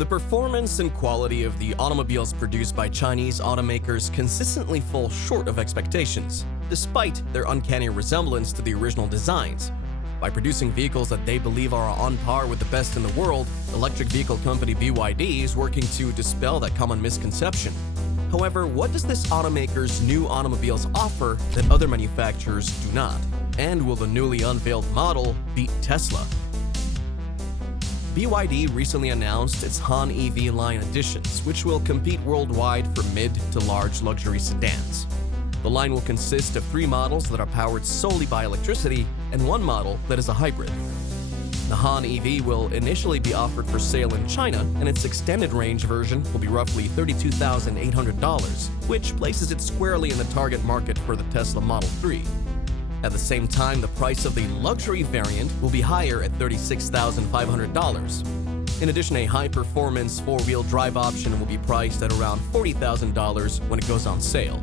The performance and quality of the automobiles produced by Chinese automakers consistently fall short of expectations, despite their uncanny resemblance to the original designs. By producing vehicles that they believe are on par with the best in the world, electric vehicle company BYD is working to dispel that common misconception. However, what does this automaker's new automobiles offer that other manufacturers do not? And will the newly unveiled model beat Tesla? BYD recently announced its Han EV line editions, which will compete worldwide for mid to large luxury sedans. The line will consist of 3 models that are powered solely by electricity and 1 model that is a hybrid. The Han EV will initially be offered for sale in China, and its extended range version will be roughly $32,800, which places it squarely in the target market for the Tesla Model 3. At the same time, the price of the luxury variant will be higher at $36,500. In addition, a high-performance 4-wheel drive option will be priced at around $40,000 when it goes on sale.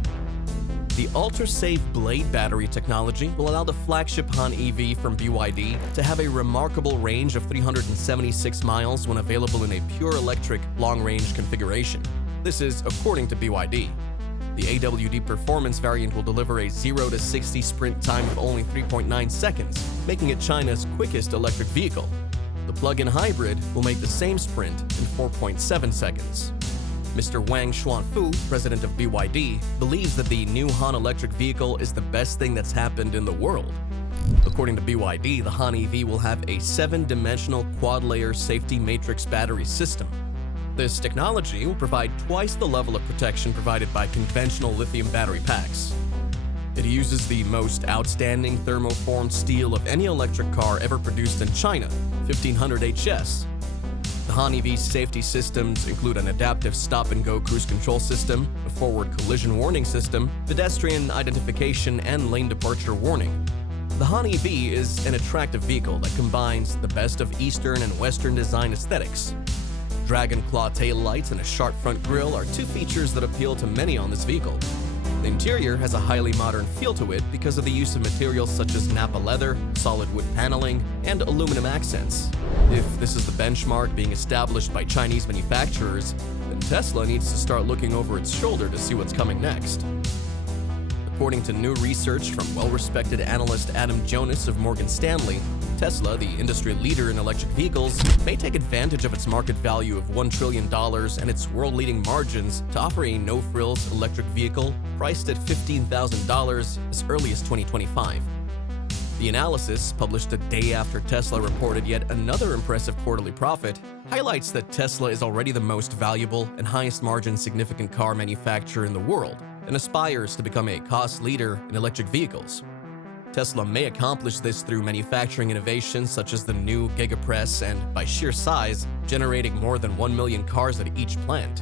The ultra-safe Blade battery technology will allow the flagship Han EV from BYD to have a remarkable range of 376 miles when available in a pure electric long-range configuration. This is according to BYD. The AWD Performance variant will deliver a 0 to 60 sprint time of only 3.9 seconds, making it China's quickest electric vehicle. The plug-in hybrid will make the same sprint in 4.7 seconds. Mr. Wang Xuanfu, president of BYD, believes that the new Han electric vehicle is the best thing that's happened in the world. According to BYD, the Han EV will have a 7-dimensional quad-layer safety matrix battery system. This technology will provide twice the level of protection provided by conventional lithium battery packs. It uses the most outstanding thermoformed steel of any electric car ever produced in China, 1500 HS. The Han EV's safety systems include an adaptive stop-and-go cruise control system, a forward collision warning system, pedestrian identification, and lane departure warning. The Han EV is an attractive vehicle that combines the best of Eastern and Western design aesthetics. Dragon claw taillights and a sharp front grille are 2 features that appeal to many on this vehicle. The interior has a highly modern feel to it because of the use of materials such as Nappa leather, solid wood paneling, and aluminum accents. If this is the benchmark being established by Chinese manufacturers, then Tesla needs to start looking over its shoulder to see what's coming next. According to new research from well-respected analyst Adam Jonas of Morgan Stanley, Tesla, the industry leader in electric vehicles, may take advantage of its market value of $1 trillion and its world-leading margins to offer a no-frills electric vehicle priced at $15,000 as early as 2025. The analysis, published a day after Tesla reported yet another impressive quarterly profit, highlights that Tesla is already the most valuable and highest-margin significant car manufacturer in the world and aspires to become a cost leader in electric vehicles. Tesla may accomplish this through manufacturing innovations such as the new Gigapress and, by sheer size, generating more than 1 million cars at each plant.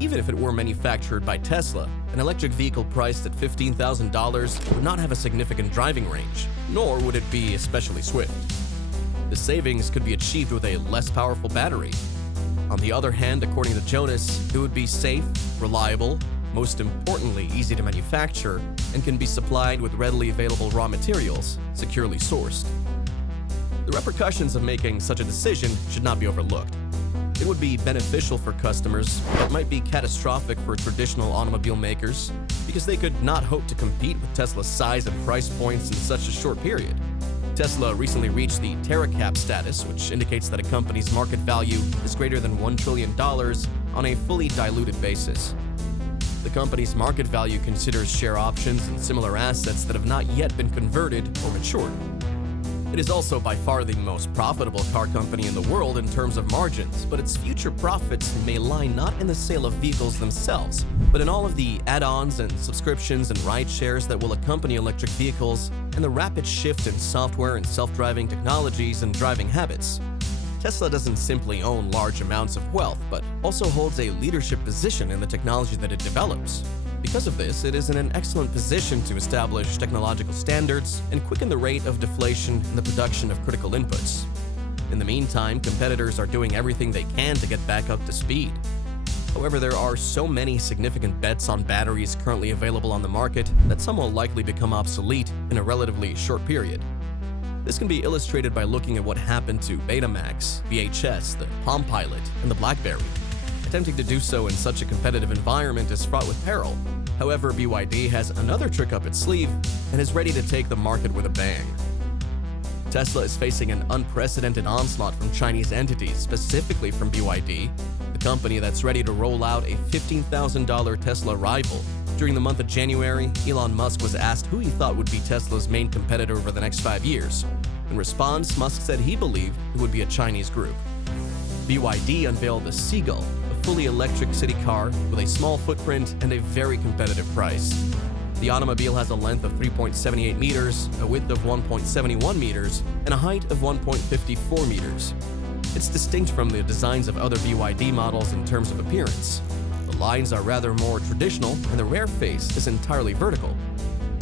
Even if it were manufactured by Tesla, an electric vehicle priced at $15,000 would not have a significant driving range, nor would it be especially swift. The savings could be achieved with a less powerful battery. On the other hand, according to Jonas, it would be safe, reliable, most importantly easy to manufacture, and can be supplied with readily available raw materials, securely sourced. The repercussions of making such a decision should not be overlooked. It would be beneficial for customers, but might be catastrophic for traditional automobile makers because they could not hope to compete with Tesla's size and price points in such a short period. Tesla recently reached the TerraCap status, which indicates that a company's market value is greater than $1 trillion on a fully diluted basis. The company's market value considers share options and similar assets that have not yet been converted or matured. It is also by far the most profitable car company in the world in terms of margins, but its future profits may lie not in the sale of vehicles themselves, but in all of the add-ons and subscriptions and ride shares that will accompany electric vehicles and the rapid shift in software and self-driving technologies and driving habits. Tesla doesn't simply own large amounts of wealth, but also holds a leadership position in the technology that it develops. Because of this, it is in an excellent position to establish technological standards and quicken the rate of deflation in the production of critical inputs. In the meantime, competitors are doing everything they can to get back up to speed. However, there are so many significant bets on batteries currently available on the market that some will likely become obsolete in a relatively short period. This can be illustrated by looking at what happened to Betamax, VHS, the Palm Pilot, and the BlackBerry. Attempting to do so in such a competitive environment is fraught with peril. However, BYD has another trick up its sleeve and is ready to take the market with a bang. Tesla is facing an unprecedented onslaught from Chinese entities, specifically from BYD, the company that's ready to roll out a $15,000 Tesla rival. During the month of January, Elon Musk was asked who he thought would be Tesla's main competitor over the next 5 years. In response, Musk said he believed it would be a Chinese group. BYD unveiled the Seagull, a fully electric city car with a small footprint and a very competitive price. The automobile has a length of 3.78 meters, a width of 1.71 meters, and a height of 1.54 meters. It's distinct from the designs of other BYD models in terms of appearance. The lines are rather more traditional, and the rear face is entirely vertical.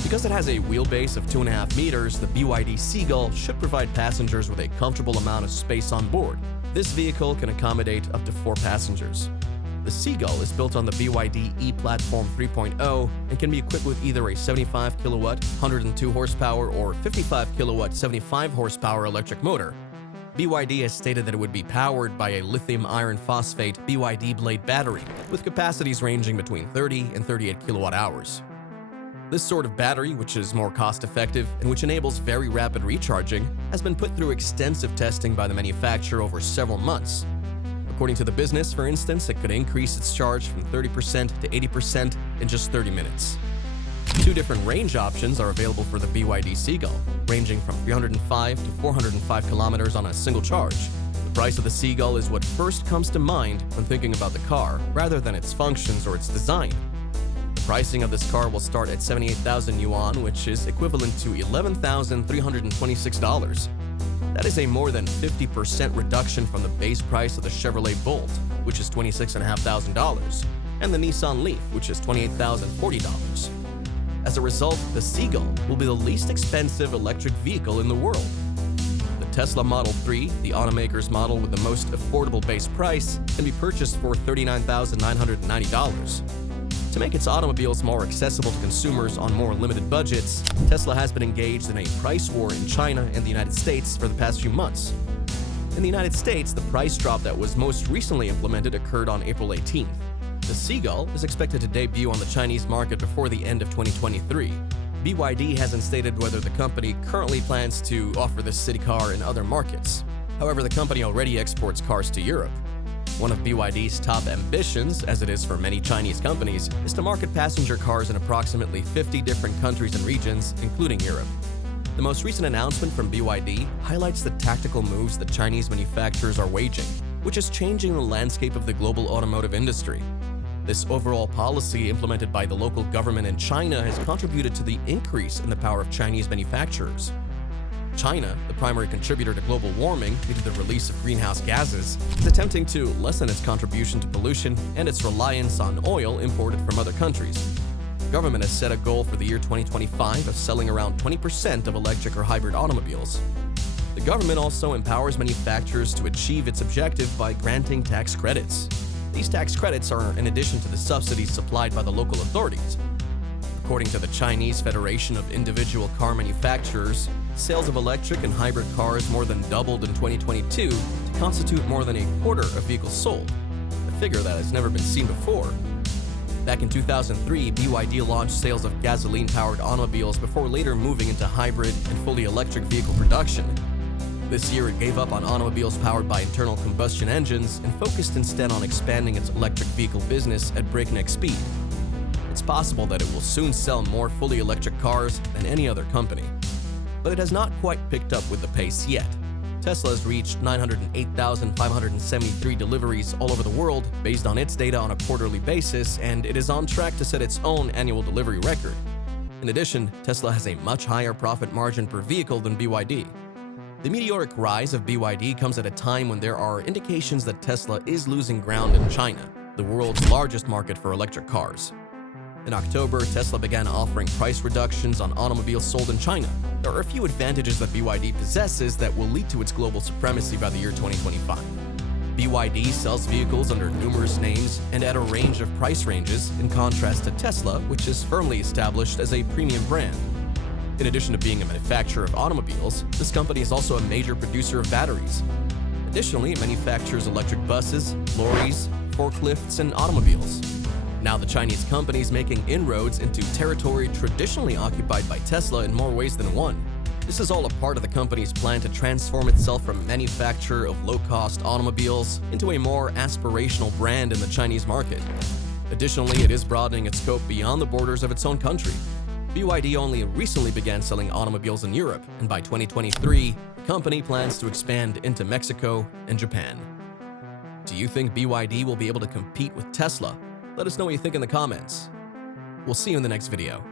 Because it has a wheelbase of 2.5 meters, the BYD Seagull should provide passengers with a comfortable amount of space on board. This vehicle can accommodate up to 4 passengers. The Seagull is built on the BYD e-Platform 3.0 and can be equipped with either a 75 kilowatt, 102 horsepower, or 55 kilowatt, 75 horsepower electric motor. BYD has stated that it would be powered by a lithium iron phosphate BYD Blade battery, with capacities ranging between 30 and 38 kilowatt hours. This sort of battery, which is more cost-effective and which enables very rapid recharging, has been put through extensive testing by the manufacturer over several months. According to the business, for instance, it could increase its charge from 30% to 80% in just 30 minutes. 2 different range options are available for the BYD Seagull, ranging from 305 to 405 kilometers on a single charge. The price of the Seagull is what first comes to mind when thinking about the car, rather than its functions or its design. The pricing of this car will start at 78,000 yuan, which is equivalent to $11,326. That is a more than 50% reduction from the base price of the Chevrolet Bolt, which is $26,500, and the Nissan Leaf, which is $28,040. As a result, the Seagull will be the least expensive electric vehicle in the world. The Tesla Model 3, the automaker's model with the most affordable base price, can be purchased for $39,990. To make its automobiles more accessible to consumers on more limited budgets, Tesla has been engaged in a price war in China and the United States for the past few months. In the United States, the price drop that was most recently implemented occurred on April 18th. The Seagull is expected to debut on the Chinese market before the end of 2023. BYD hasn't stated whether the company currently plans to offer this city car in other markets. However, the company already exports cars to Europe. One of BYD's top ambitions, as it is for many Chinese companies, is to market passenger cars in approximately 50 different countries and regions, including Europe. The most recent announcement from BYD highlights the tactical moves that Chinese manufacturers are waging, which is changing the landscape of the global automotive industry. This overall policy implemented by the local government in China has contributed to the increase in the power of Chinese manufacturers. China, the primary contributor to global warming due to the release of greenhouse gases, is attempting to lessen its contribution to pollution and its reliance on oil imported from other countries. The government has set a goal for the year 2025 of selling around 20% of electric or hybrid automobiles. The government also empowers manufacturers to achieve its objective by granting tax credits. These tax credits are in addition to the subsidies supplied by the local authorities. According to the Chinese Federation of Individual Car Manufacturers, sales of electric and hybrid cars more than doubled in 2022 to constitute more than a quarter of vehicles sold, a figure that has never been seen before. Back in 2003, BYD launched sales of gasoline-powered automobiles before later moving into hybrid and fully electric vehicle production. This year, it gave up on automobiles powered by internal combustion engines and focused instead on expanding its electric vehicle business at breakneck speed. It's possible that it will soon sell more fully electric cars than any other company. But it has not quite picked up with the pace yet. Tesla has reached 908,573 deliveries all over the world based on its data on a quarterly basis, and it is on track to set its own annual delivery record. In addition, Tesla has a much higher profit margin per vehicle than BYD. The meteoric rise of BYD comes at a time when there are indications that Tesla is losing ground in China, the world's largest market for electric cars. In October, Tesla began offering price reductions on automobiles sold in China. There are a few advantages that BYD possesses that will lead to its global supremacy by the year 2025. BYD sells vehicles under numerous names and at a range of price ranges, in contrast to Tesla, which is firmly established as a premium brand. In addition to being a manufacturer of automobiles, this company is also a major producer of batteries. Additionally, it manufactures electric buses, lorries, forklifts, and automobiles. Now the Chinese company is making inroads into territory traditionally occupied by Tesla in more ways than one. This is all a part of the company's plan to transform itself from a manufacturer of low-cost automobiles into a more aspirational brand in the Chinese market. Additionally, it is broadening its scope beyond the borders of its own country. BYD only recently began selling automobiles in Europe, and by 2023, the company plans to expand into Mexico and Japan. Do you think BYD will be able to compete with Tesla? Let us know what you think in the comments. We'll see you in the next video.